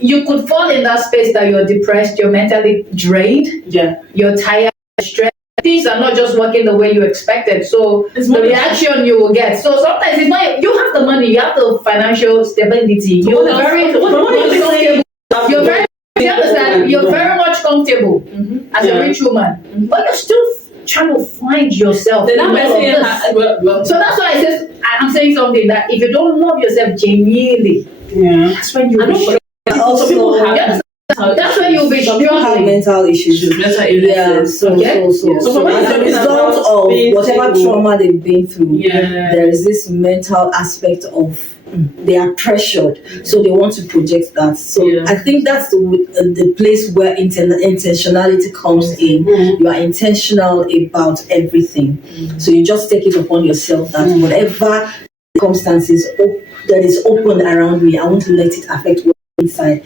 you could fall in that space that you're depressed, you're mentally drained, you're tired, stressed. Things are not just working the way you expected. So the reaction you will get. So sometimes it's not you have the money, you have the financial stability. You're very comfortable. You're very you understand? You're very much comfortable as a rich woman, but you're still trying to find yourself. So that's why I'm saying something that if you don't love yourself genuinely, that's when you'll be that's when you'll be struggling. Mental issues. So as a result of whatever trauma they've been through, there is this mental aspect of they are pressured, so they want to project that. So I think that's the place where intentionality comes in. You are intentional about everything, so you just take it upon yourself that whatever circumstances that is open around me, I want to let it affect what's inside.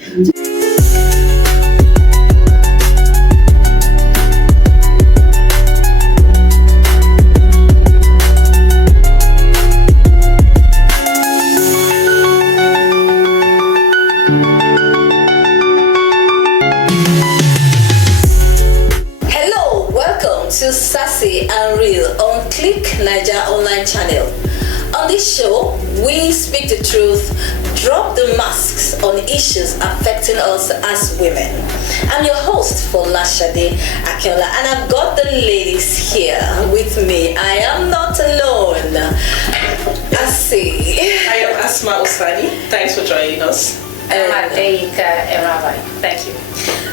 To Sassy and Real on Click Niger Online Channel. On this show, we speak the truth, drop the masks on issues affecting us as women. I'm your host for Lashade Akinola, and I've got the ladies here with me. I am not alone. I am Asma Usani. Thanks for joining us. Thank you.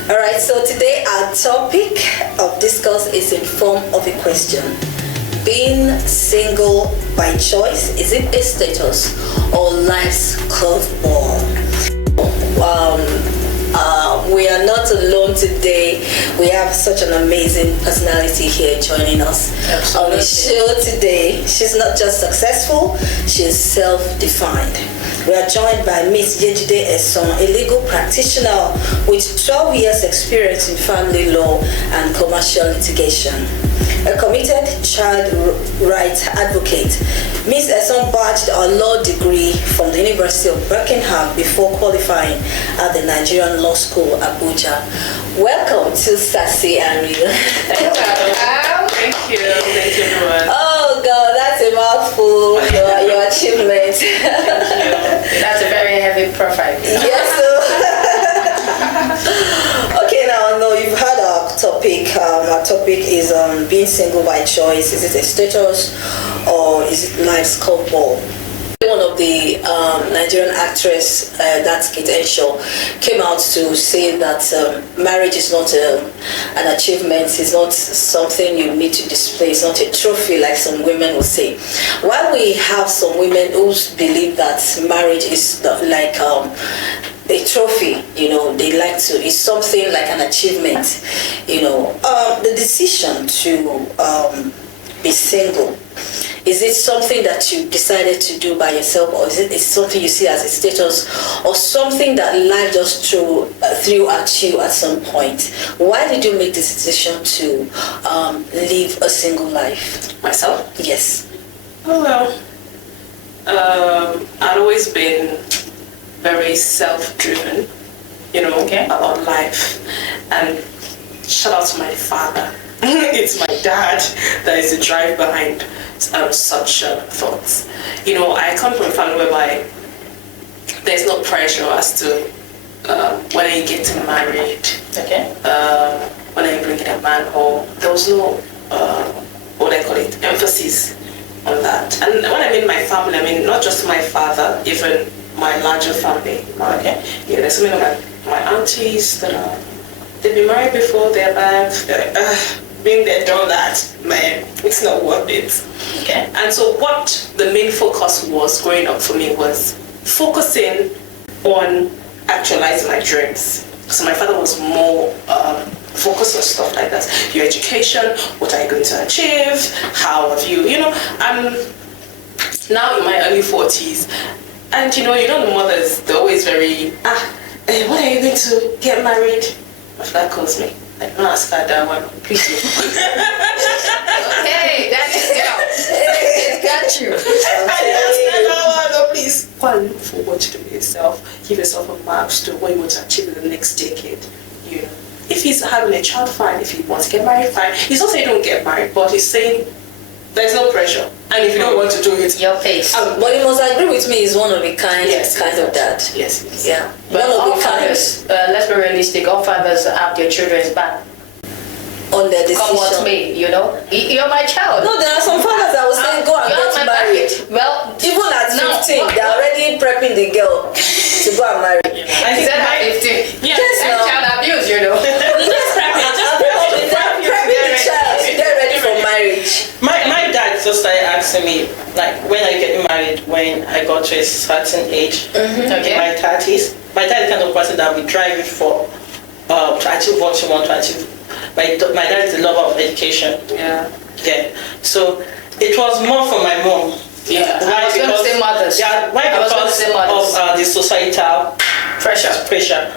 Alright, so today our topic of discourse is in form of a question. Being single by choice, is it a status or life's curveball? We are not alone today. We have such an amazing personality here joining us on the show today. She's not just successful, she's self-defined. We are joined by Miss Yejide Eson, a legal practitioner with 12 years experience in family law and commercial litigation. A committed child rights advocate, Ms. Eson badged her law degree from the University of Birmingham before qualifying at the Nigerian Law School, Abuja. Welcome to Sassy and Real. Thank you. Thank you, everyone. Oh God, that's a mouthful. Your achievement. Thank you. That's a very heavy profile. Yes. Okay, now you've heard our topic. Our topic is being single by choice. Is it a status or is it life's curveball? One of the Nigerian actress, that's Kate Henshaw, came out to say that marriage is not an achievement, it's not something you need to display, it's not a trophy like some women will say. While we have some women who believe that marriage is like a trophy, they like to, it's something like an achievement, the decision to be single. Is it something that you decided to do by yourself, or is it something you see as a status, or something that life just threw at you at some point? Why did you make the decision to live a single life? Myself? Yes. Oh, well, I'd always been very self-driven, about life. And shout out to my father. It's my dad that is the drive behind such thoughts. I come from a family whereby there's no pressure as to whether you're getting married, whether you're bringing a man home. There was no, emphasis on that. And when I mean my family, I mean not just my father, even my larger family. There's so many of my aunties that they've been married before, they're back. Being there, done that, man, it's not worth it. Okay. And so what the main focus was growing up for me was focusing on actualizing my dreams. So my father was more focused on stuff like that. Your education, what are you going to achieve? How have you, I'm now in my early 40s. And the mothers, they're always very, when are you going to get married? My father calls me. Like, don't ask her that one, please. Okay, that is girl. It's got get you. Please go and look forward to yourself. Give yourself a milestone what you want to achieve in the next decade. You know, if he's having a child, fine. If he wants to get married, fine. He's not saying don't get married, but he's saying there's no pressure. And if you don't want to do it, your pace. But you must agree with me, he's one of a kind, kind of dad. Yes. Yeah. But all fathers, let's be realistic, all fathers have their children's back. On their decision. Come what may, you know. You're my child. No, there are some fathers that will say, go and get married. Well, even at 15, they're already prepping the girl to go and marry. I said at 15. Yes, that's child abuse, you know. Just prepping the child to get ready for marriage. My dad just started asking me, like, when are you getting married? When I got to a certain age, in my 30s. My dad is the kind of person that will drive it for to achieve what you want to achieve. My dad is a lover of education. Yeah. So it was more for my mom. Yeah. Why? I was going to say mothers. Yeah. Why? Because of the societal pressure.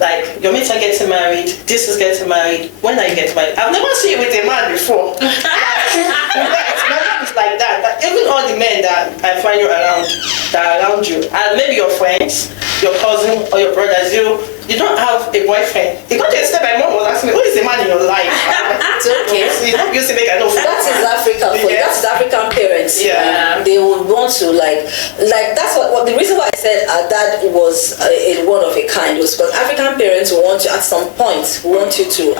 Like, your mates are getting married. This is getting married. When are you getting married? I've never seen you with a man before. It's like that. Even all the men that I find that are around you, and maybe your friends, your cousin or your brothers, you don't have a boyfriend. It got to a step my mom was asking me, who is the man in your life? It's okay. You used to make a no. That is Africa for you. That's African parents. Yeah. They would want to like that's what the reason why I said dad was one of a kind was because African parents want you at some point want you to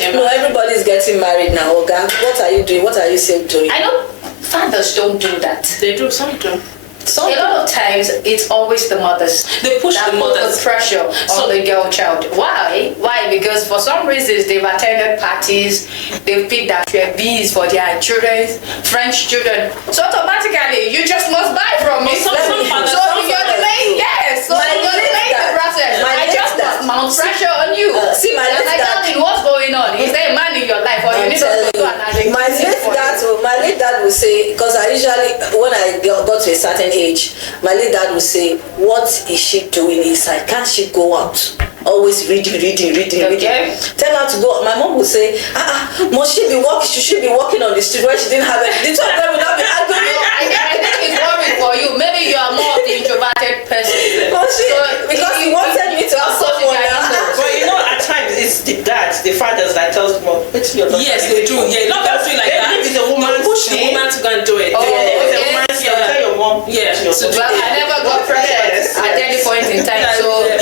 everybody's getting married now. Okay, what are you doing? What are you still doing? I know fathers don't do that. They do, some do. A lot of times, it's always the mothers. They push the mothers. The pressure on the girl child. Why? Because for some reasons, they've attended parties, they've picked up their bees for their children, French children. So automatically, you just must buy from me. So you're delaying, yes. So you're delaying the process. I just must mount pressure on you. Darling, what's going on? Is there a man in your life, or you need to go and advocate? My late dad will say, because I usually, when I got to a certain age, my late dad will say, what is she doing inside? Can't she go out? Always reading. Okay. Tell her to go. My mom will say, must she be walking? Should she be walking on the street where she didn't have it? The two of them will not be arguing. I think it's worrying for you. Maybe you are more of the introverted person. Because he wanted me to have someone now. But at times it's the dads, the fathers that tells them, it's your daughter. Yes, they do. Yeah, not that like that. It's a woman's push the woman to go and do it. Oh, it's a woman's thing. Tell your mom. Yeah. Well, I never got pregnant at any point in time, so I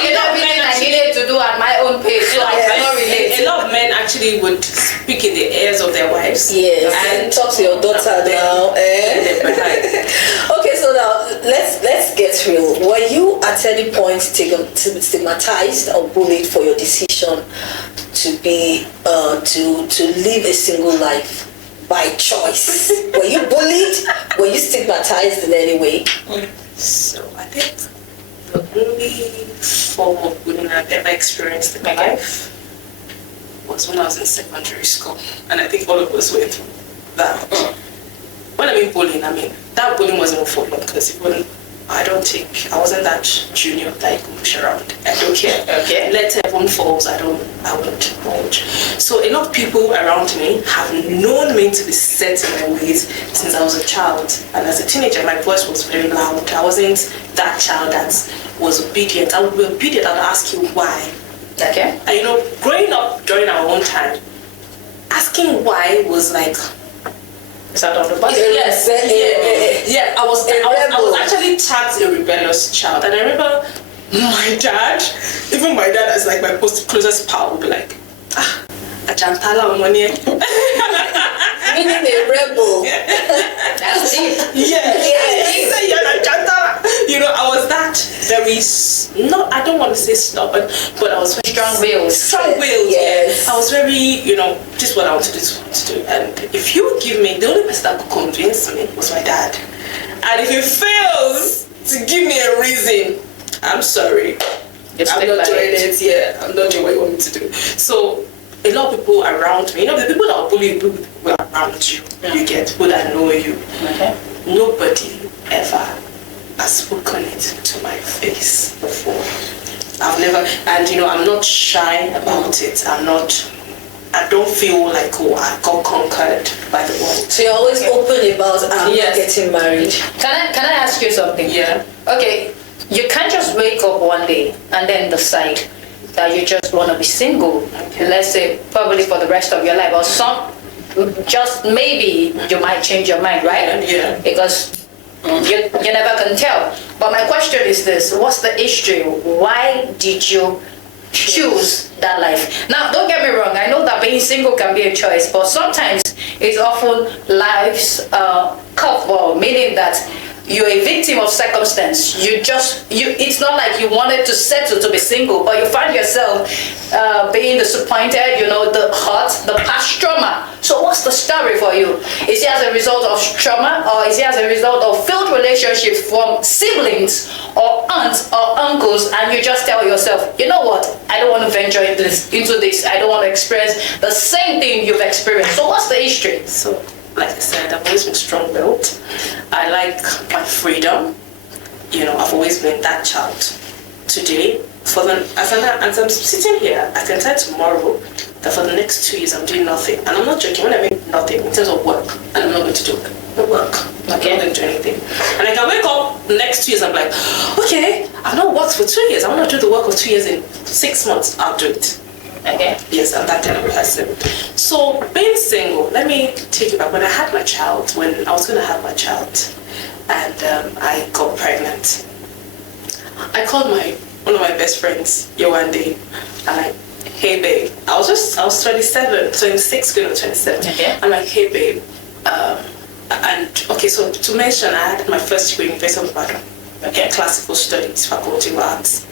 did everything I needed to do at my own pace, so I cannot relate. A lot of men actually would speak in the ears of their wives. Yes, and talk to your daughter now. Okay, so now let's get real. Were you at any point stigmatized or bullied for your decision to be to live a single life by choice? Were you bullied? Were you stigmatized in any way? So I think the only form of bullying I've ever experienced in my life was when I was in secondary school, and I think all of us went through that. When I mean bullying, I mean that bullying wasn't for me because I wasn't that junior that you can push around. I don't care. Okay. Let everyone falls. I wouldn't hold. So a lot of people around me have known me to be set in my ways since I was a child. And as a teenager, my voice was very loud. I wasn't that child that was obedient. I would be obedient. I would ask you why. Okay. And growing up during our own time, asking why was like, is that on the bus? Yes. Yeah. I was actually tagged a rebellious child, and I remember my dad as like my closest pal would be like, Ajantala money. Meaning a rebel. That's deep. I was that very I don't want to say stubborn, but I was very strong-willed. Yes. I was very, this is what I want to do. And if you give me, the only person that could convince me was my dad. And if he fails to give me a reason, I'm sorry. I'm not doing it. Yeah, I'm not doing what you want me to do. So a lot of people around me, the people that will bully you were around you. You get people that know you. Okay. Nobody ever has spoken it to my face before. I've never, and I'm not shy about it. I'm not I don't feel like, oh, I got conquered by the world. So you're always open about getting married. Can I ask you something? Yeah. Okay, you can't just wake up one day and then decide that you just want to be single. Let's say probably for the rest of your life, or just maybe you might change your mind, right? Yeah. Because you never can tell. But my question is this: what's the history? Why did you choose that life? Now, don't get me wrong, I know that being single can be a choice, but sometimes it's often life's curveball, meaning that you're a victim of circumstance. It's not like you wanted to settle to be single, but you find yourself being disappointed, the hurt, the past trauma. So what's the story for you? Is it as a result of trauma, or is it as a result of failed relationships from siblings or aunts or uncles, and you just tell yourself, you know what, I don't want to venture into this, I don't want to experience the same thing you've experienced. So what's the history? So, like I said, I've always been strong-willed. I like my freedom. I've always been that child. Today, as I'm sitting here, I can tell tomorrow that for the next 2 years I'm doing nothing. And I'm not joking when I mean nothing in terms of work. And I'm not going to do the work. I'm not going to do anything. And I can wake up the next 2 years, I'm like, okay, I've not worked for 2 years. I want to do the work of 2 years in 6 months. I'll do it. Okay. Yes, I'm that kind of person. So being single, let me take you back. When I had my child, when I was going to have my child, and I got pregnant, I called one of my best friends, Yowande, and like, hey babe, I was 27, so in 6th grade, 27. Okay. I'm like, hey babe, and okay, so to mention, I had my first degree in University of Ibadan, okay, classical studies, faculty of arts.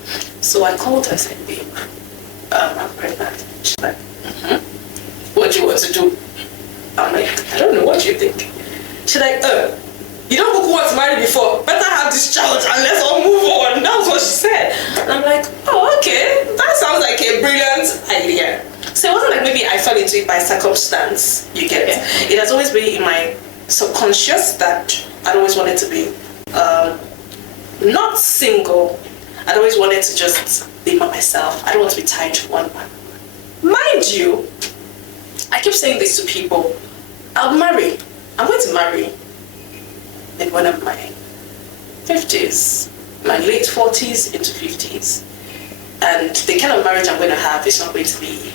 So I called her and said, babe, I'm pregnant. She's like, what do you want to do? I'm like, I don't know, what do you think? She's like, you don't look who was married before. Better have this child and let's all move on. That was what she said. And I'm like, oh, okay. That sounds like a brilliant idea. So it wasn't like maybe I fell into it by circumstance, you get it. It has always been in my subconscious that I'd always wanted to be not single. I'd always wanted to just be by myself. I don't want to be tied to one man. Mind you, I keep saying this to people. I'm going to marry in one of my 50s, my late 40s into 50s. And the kind of marriage I'm going to have is not going to be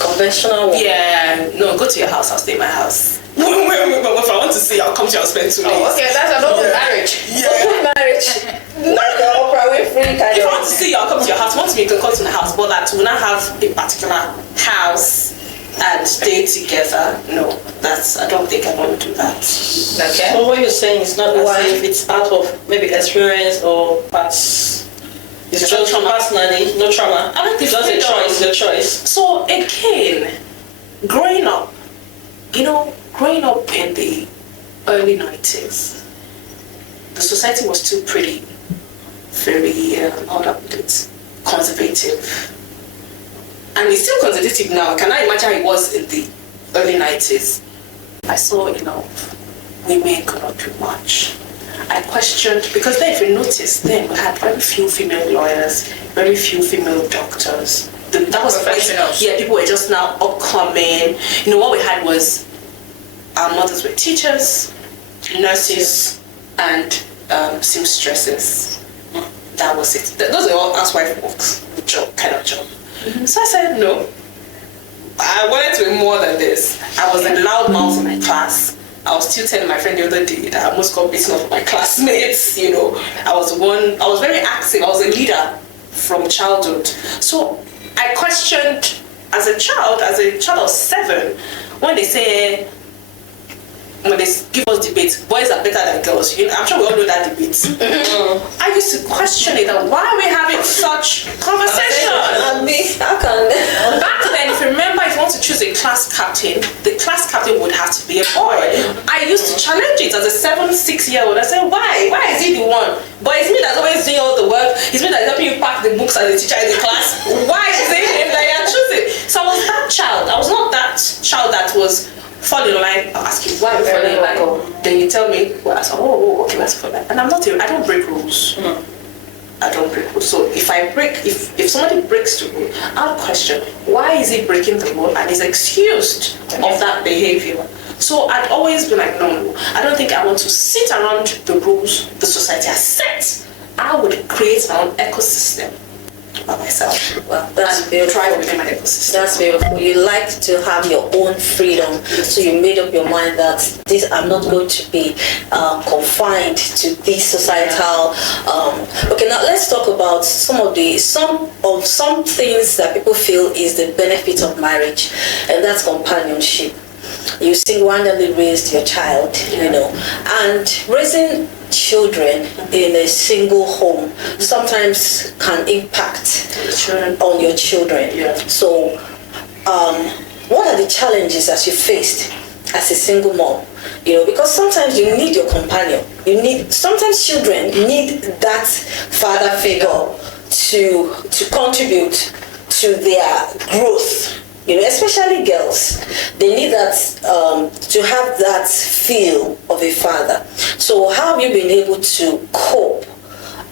conventional one. Yeah, no, go to your house, I'll stay in my house. Wait, if I want to see, I'll come to your house, spend 2 days. Oh, okay, that's an open marriage. Yeah. Open marriage. Like the Oprah Winfrey kind If of. I want to see you, I'll come to your house. Want me, you can come to my house, but that we not have a particular house and stay together. No, I don't think I want to do that. Okay. So what you're saying is not as if it's part of maybe experience or past. It's just personally, no trauma. I don't think it's just a choice. So again, growing up in the early 90s, the society was still pretty, very, conservative. And it's still conservative now. Can I imagine how it was in the early 90s? I saw, women could not do much. I questioned, because then if you notice, then we had very few female lawyers, very few female doctors. That was professionals. Yeah, people were just now upcoming. What we had was our mothers were teachers, nurses, and seamstresses. That was it. Those are all housewife works, kind of job. Mm-hmm. So I said, no. I wanted to be more than this. I was a loud mouth in my class. I was still telling my friend the other day that I almost got beaten up with my classmates. I was very active. I was a leader from childhood. So I questioned as a child of 7, when they give us debates, boys are better than girls. I'm sure we all know that debate. I used to question it. Why are we having such conversation? How can Back then, if you remember, if you want to choose a class captain, the class captain would have to be a boy. I used to challenge it as a 6-year-old. I said, why? Why is he the one? But it's me that's always doing all the work. It's me that's helping you pack the books as a teacher in the class. Why is it him that you're choosing? So I was that child. I was not that child that was fall in line. I'll ask you why you fall in line. Then you tell me, well, I said, okay, let's fall in line. And I don't break rules. I don't break rules. So if somebody breaks the rule, I'll question, why is he breaking the rule, and is excused of that behavior. So I'd always be like, no, I don't think I want to sit around the rules the society has set. I would create my own ecosystem by myself. Well, that's beautiful. Try within my ecosystem. That's beautiful. You like to have your own freedom, so you made up your mind that this, I'm not going to be confined to these societal. Okay, now let's talk about some things that people feel is the benefit of marriage, and that's companionship. You single-handedly raised your child, you know, and raising children in a single home sometimes can impact on your children. Yeah. So, what are the challenges that you faced as a single mom? You know, because sometimes you need your companion. Sometimes children need that father figure to contribute to their growth. You know, especially girls, they need that to have that feel of a father. So how have you been able to cope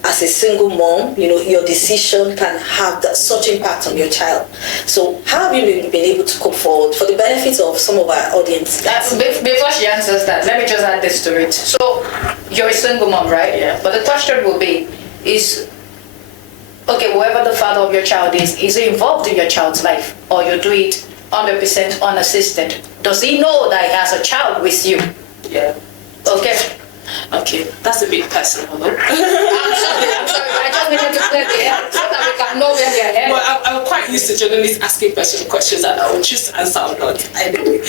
as a single mom? You know, your decision can have such impact on your child. So how have you been able to cope for the benefits of some of our audience? Before she answers that, let me just add this to it. So you're a single mom, right? Yeah. But the question will be, okay, whoever the father of your child is he involved in your child's life, or you do it 100% unassisted? Does he know that he has a child with you? Yeah. Okay, that's a bit personal, though. I'm sorry. I just needed to clear the air so that we can know where we are headed. Well, I'm quite used to journalists asking personal questions, and I will choose to answer or not. Anyway,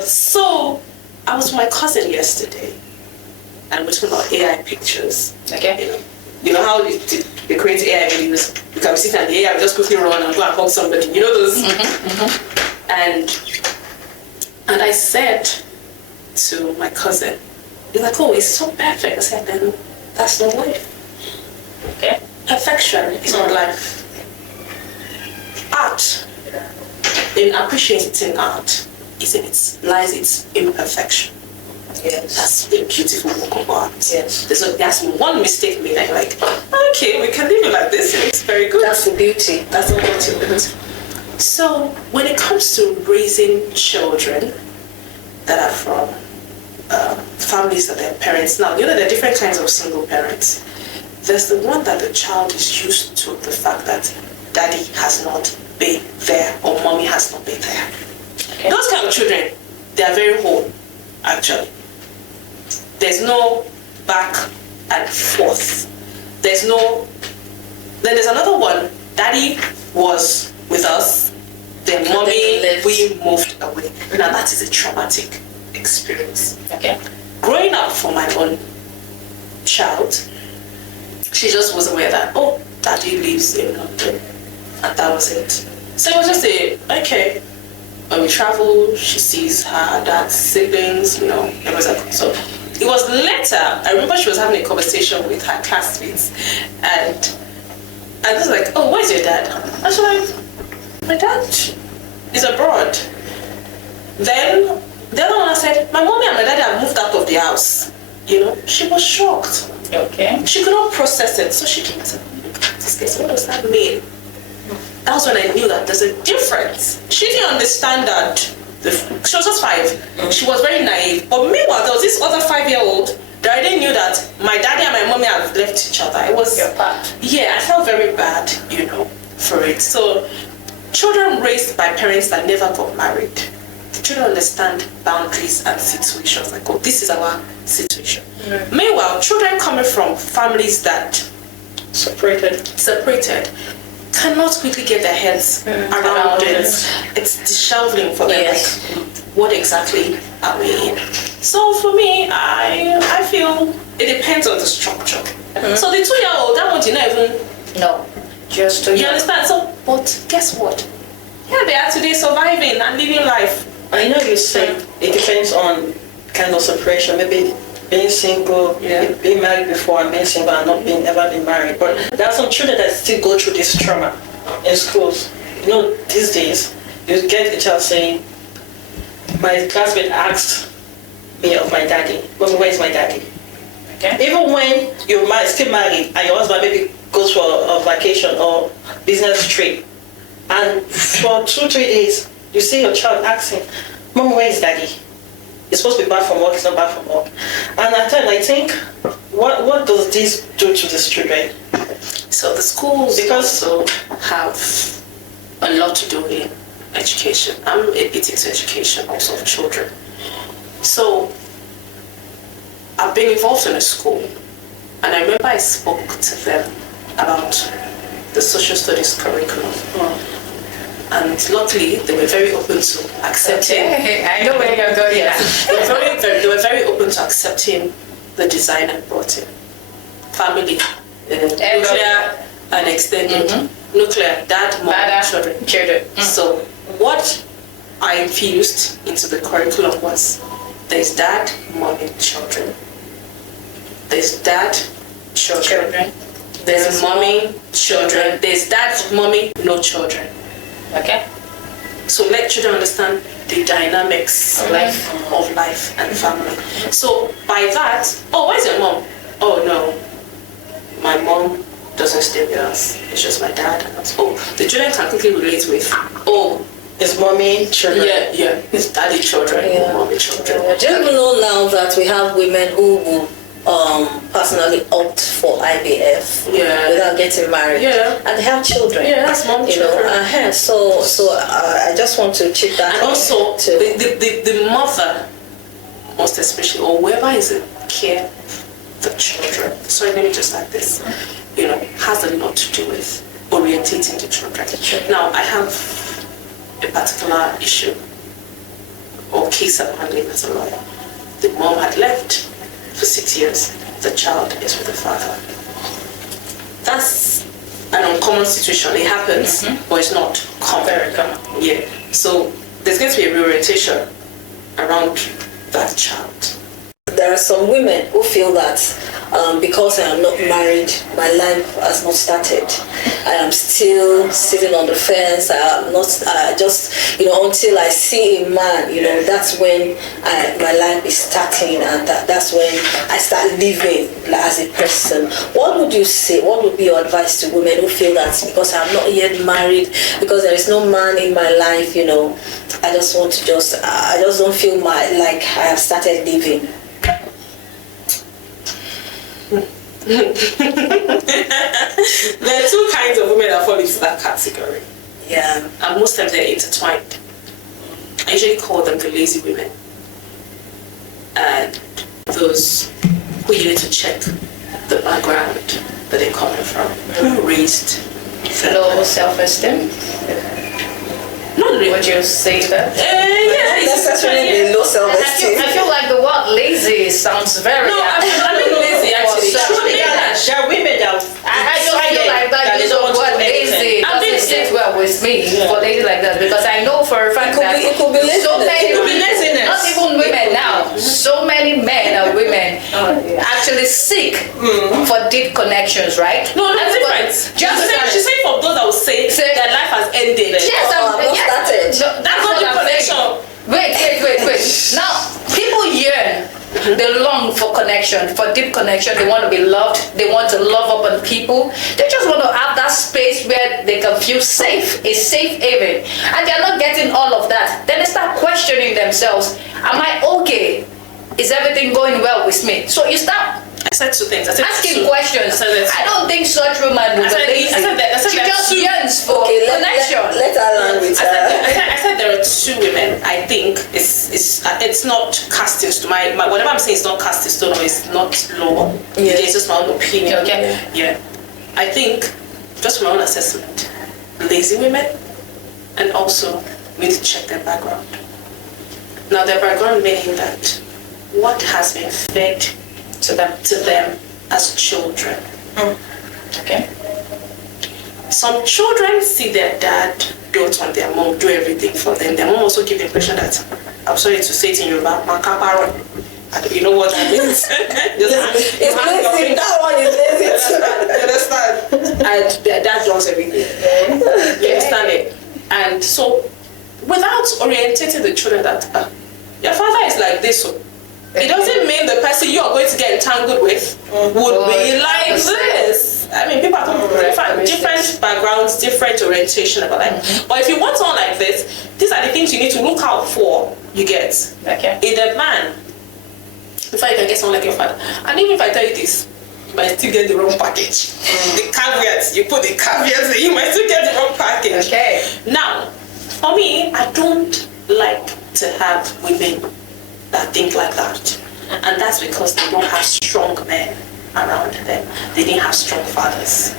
so I was with my cousin yesterday, and we're talking about AI pictures. Okay. You know how they create AI videos? You can sit and the AI will just quickly run and go and hug somebody. You know those? And I said to my cousin, he's like, oh, it's so perfect. I said, then that's not life. Okay. Perfection is not life. Art, in appreciating art, lies its imperfection. Yes. That's a beautiful work of art. Yes. That's one mistake made. I'm like, okay, we can leave it like this. It's very good. That's the beauty. That's the beauty of it. So when it comes to raising children that are from families that their parents, now, you know, there are different kinds of single parents. There's the one that the child is used to the fact that daddy has not been there or mommy has not been there. Okay. Those kind of children, they are very whole, actually. There's no back and forth. Then there's another one, daddy was with us, then mommy, we moved away. Now that is a traumatic experience. Okay. Growing up for my own child, she just was aware that, oh, daddy lives in London, and that was it. So it was just okay, when we travel, she sees her dad's siblings, you know, it was like, so it was later, I remember she was having a conversation with her classmates, and I was like, oh, where's your dad? I was like, my dad is abroad. Then the other one, I said, my mommy and my daddy have moved out of the house. You know, she was shocked. Okay. She could not process it, so she came and said, this case, what does that mean? That was when I knew that there's a difference. She didn't understand that. She was just 5. She was very naive. But meanwhile, there was this other 5-year-old that I didn't knew that my daddy and my mommy have left each other. It was, yeah, I felt very bad, you know, for it. So, children raised by parents that never got married, the children understand boundaries and situations. Like, oh, this is our situation. Meanwhile, children coming from families that separated cannot quickly get their heads around it. It's disheveling for them. Yes. Like, what exactly are we in? So for me, I feel it depends on the structure. So the 2-year-old, that one did not even No. Just to you understand? So, but guess what? Yeah, they are today surviving and living life. I know you say it depends on kind of separation, maybe being single, being married before and being single and not ever been married. But there are some children that still go through this trauma in schools. You know, these days, you get a child saying, my classmate asked me of my daddy. Where is my daddy? Okay. Even when you're still married and your husband maybe goes for a vacation or business trip, and for 2-3 days, you see your child asking, "Mom, where is Daddy? He's supposed to be back from work. He's not back from work." And at times I think, what does this do to these children? So the schools also have a lot to do in education. I'm a bit into education also of children. So I've been involved in a school, and I remember I spoke to them about the social studies curriculum. And luckily, they were very open to accepting. Okay. I know where you're going. Yeah, they were very open to accepting the design I brought in. Family, nuclear and extended. Nuclear, dad, mom, children. So what I infused into the curriculum was, there's dad, mom, and children. There's dad, children. There's mommy, children. There's dad, mommy, no children. Okay. So let children understand the dynamics of life and family. So by that, oh, where's your mom? Oh no, my mom doesn't stay with us. It's just my dad and us. Oh, the children can quickly relate with, oh, it's mommy, children. Yeah, it's daddy, children, mommy, children. Do you know now that we have women who will personally opt for IVF without getting married, and they have children? Yeah, that's mom, children. So I just want to check that. And also, the mother, most especially, or whoever is in care of the children. Sorry, let me just add this. Has a lot to do with orientating the children. Now, I have a particular issue or case I'm handling as a lawyer. The mom had left for 6 years. The child is with the father. That's an uncommon situation. It happens, but it's not common. Very common. Yeah. So there's going to be a reorientation around that child. There are some women who feel that because I am not married, my life has not started. I am still sitting on the fence. I am not just, until I see a man, that's when my life is starting, and that's when I start living as a person. What would you say? What would be your advice to women who feel that because I am not yet married, because there is no man in my life, I just want to I just don't feel like I have started living? There are two kinds of women that fall into that category. Yeah. And most times they're intertwined. I usually call them the lazy women. And those who you need to check the background that they're coming from. Who raised low self-esteem? Not really. Would you say that? Not necessarily low self-esteem. I feel like the word lazy sounds very... No, I mean lazy actually. There are women that I just feel like that use of word lazy doesn't sit well with me for lazy like that, because I know for a fact that so many, not even women now, so many men and women actually seek for deep connections, right? No, that's different. She's saying for those that will say their life has ended. Yes, started. That's not the connection. Wait. Now, people yearn. They long for connection, for deep connection. They want to be loved. They want to love up on people. They just want to have that space where they can feel safe, a safe haven. And they're not getting all of that. Then they start questioning themselves. Am I okay? Is everything going well with me? So you start said two things. Asking questions. I don't think such woman will be lazy. She just yearns for connection. Let her learn with her. I said there are two women. I think it's not cast in stone. My whatever I'm saying is not cast in stone, or it's not law. Yeah. It's just my own opinion. Okay. Yeah. I think, just my own assessment, lazy women, and also we need to check their background. Now their background meaning that what has been fed to them as children. Okay. Some children see their dad dote on their mom, do everything for them. Their mom also give the impression that, I'm sorry to say it in Yoruba, Makaparo. You know what that means? It's lazy. That one is lazy. You understand? And their dad does everything. You understand it? And so, without orientating the children that your father is like this, so it doesn't mean the person you are going to get entangled with would be like this. I mean, people have different backgrounds, different orientation about life. But if you want someone like this, these are the things you need to look out for. You get in a man before you can get someone like your father. And even if I tell you this, you might still get the wrong package. The caveats, you put the caveats, you might still get the wrong package. Okay. Now, for me, I don't like to have women that think like that. And that's because they don't have strong men around them. They didn't have strong fathers,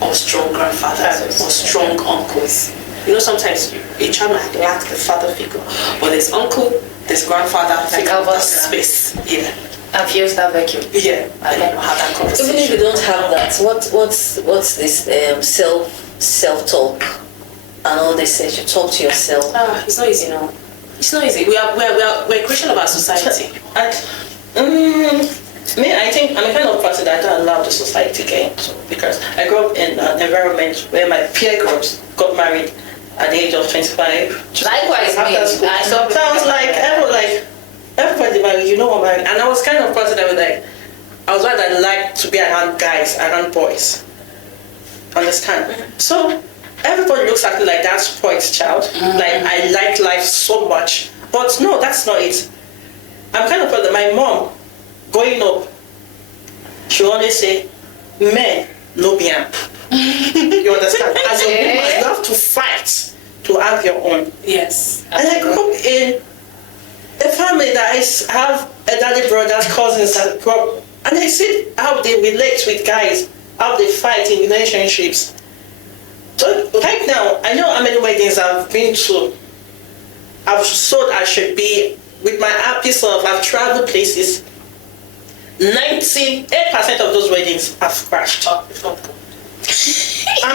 or strong grandfathers, or strong uncles. You know, sometimes a child might lack the father figure, but there's uncle, there's grandfather figure, that's space. Yeah. And fills that vacuum. Yeah. I don't have that conversation. Even if you don't have that, what's this self-talk and all this things? You talk to yourself. It's not easy, no. It's not easy. We're a creation of our society. Me, I think I'm the kind of person that I don't allow the society game. So, because I grew up in an environment where my peer groups got married at the age of 25. Likewise, me. Everybody married, you know what, married. And I was kind of person that was like, I was one that liked to be around guys, around boys. Understand? So everybody looks at me like that spoiled child. Like I like life so much. But no, that's not it. I'm kind of person, my mom, growing up, she always say, men, no bien. You understand? As a woman, you have to fight to have your own. Yes. And I grew up in a family that I have elderly brothers, cousins that grew up, and I see how they relate with guys, how they fight in relationships. So right now, I know how many weddings I've been to. I've thought I should be with my happy self. I've traveled places. 98% of those weddings have crashed. I'm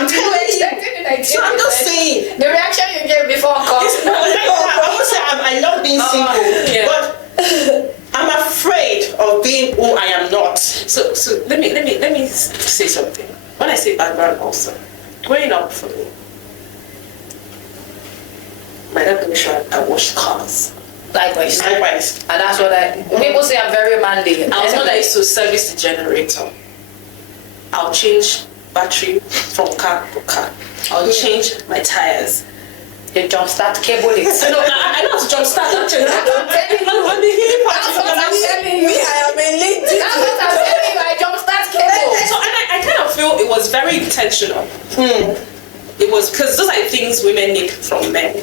telling you. So I'm just saying. The reaction you gave before comes. I would say I love being single, but I'm afraid of being who I am not. So let me say something. When I say background also, growing up for me, my dad made sure I washed cars. Likewise. And that's what people say I'm very manly. I was one that used to service the generator. I'll change battery from car to car. I'll change my tires. You jump start cable it. No, I know how to jump start actually. That's what I'm telling you. I am a lady. That's what I'm telling you. I jump start cable. So I kind of feel it was very intentional. It was because those are things women need from men.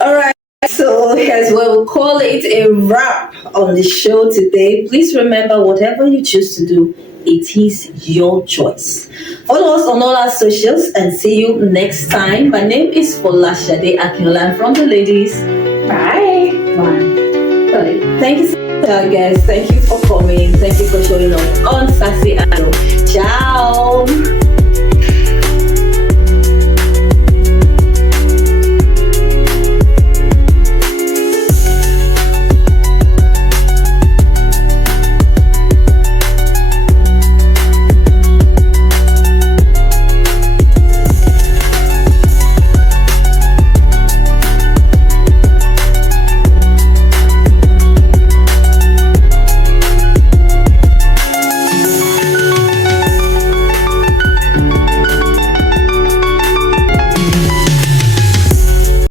All right. So as we'll call it a wrap on the show today. Please remember, whatever you choose to do, it is your choice. Follow us on all our socials and see you next time. My name is Folashade Akinola from the ladies. Bye. Bye. Thank you so much, guys. Thank you for coming. Thank you for showing up on Sassy and Real. Ciao.